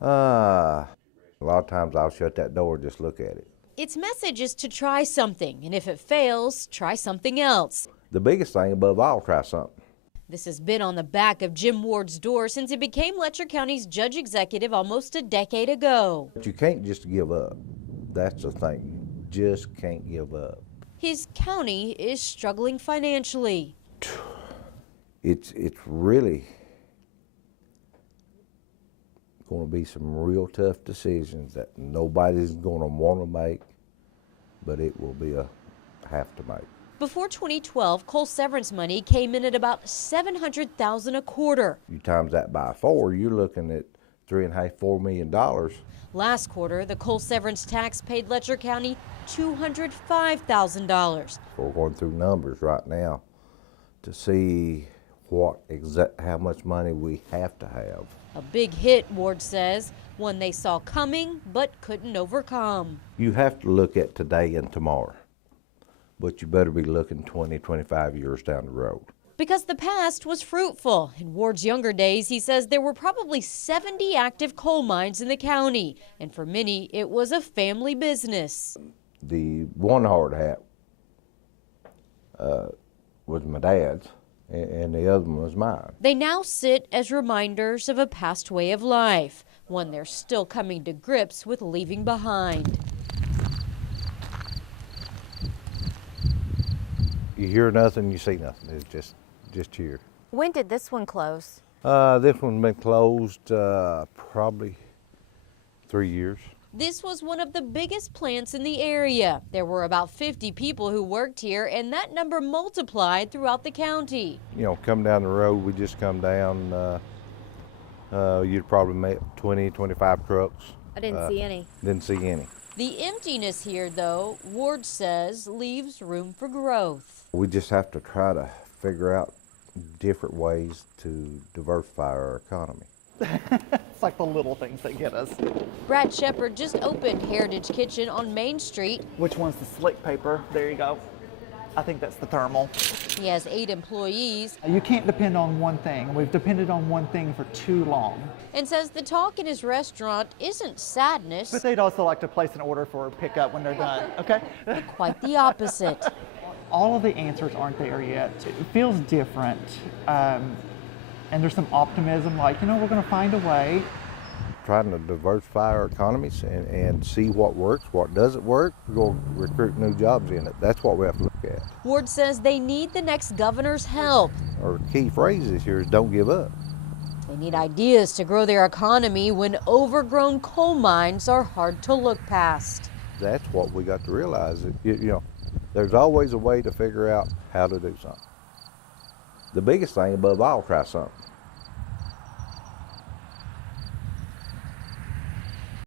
A lot of times I'll shut that door and just look at it. Its message is to try something, and if it fails, try something else. The biggest thing above all, try something. This has been on the back of Jim Ward's door since he became Letcher County's judge executive almost a decade ago. But you can't just give up. That's the thing. You just can't give up. His county is struggling financially. It's really going to be some real tough decisions that nobody's going to want to make, but it will be a have to make. Before 2012, coal severance money came in at about $700,000 a quarter. You times that by 4, you're looking at $3.5, $4 million. Last quarter, the coal severance tax paid Letcher County $205,000. We're going through numbers right now to see how much money we have to have. A big hit, Ward says, one they saw coming but couldn't overcome. You have to look at today and tomorrow, but you better be looking 20, 25 years down the road. Because the past was fruitful. In Ward's younger days, he says there were probably 70 active coal mines in the county, and for many, it was a family business. The one hard hat was my dad's, and the other one was mine. They now sit as reminders of a past way of life, one they're still coming to grips with leaving behind. You hear nothing, you see nothing. It's just here. When did this one close? This one's been closed probably 3 years. This was one of the biggest plants in the area. There were about 50 people who worked here, and that number multiplied throughout the county. You know, come down the road, we just come down, you'd probably make 20, 25 trucks. I didn't see any. Didn't see any. The emptiness here, though, Ward says, leaves room for growth. We just have to try to figure out different ways to diversify our economy. It's like the little things that get us. Brad Shepard just opened Heritage Kitchen on Main Street. Which one's the slick paper? There you go. I think that's the thermal. He has 8 employees. You can't depend on one thing. We've depended on one thing for too long. And says the talk in his restaurant isn't sadness, But they'd also like to place an order for pickup when they're done, okay? but quite the opposite. All of the answers aren't there yet. It feels different. And there's some optimism, like, you know, we're going to find a way. Trying to diversify our economies and see what works, what doesn't work. We're going to recruit new jobs in it. That's what we have to look at. Ward says they need the next governor's help. Our key phrase this year is don't give up. They need ideas to grow their economy when overgrown coal mines are hard to look past. That's what we got to realize. That, you know, there's always a way to figure out how to do something. The biggest thing above all, try something.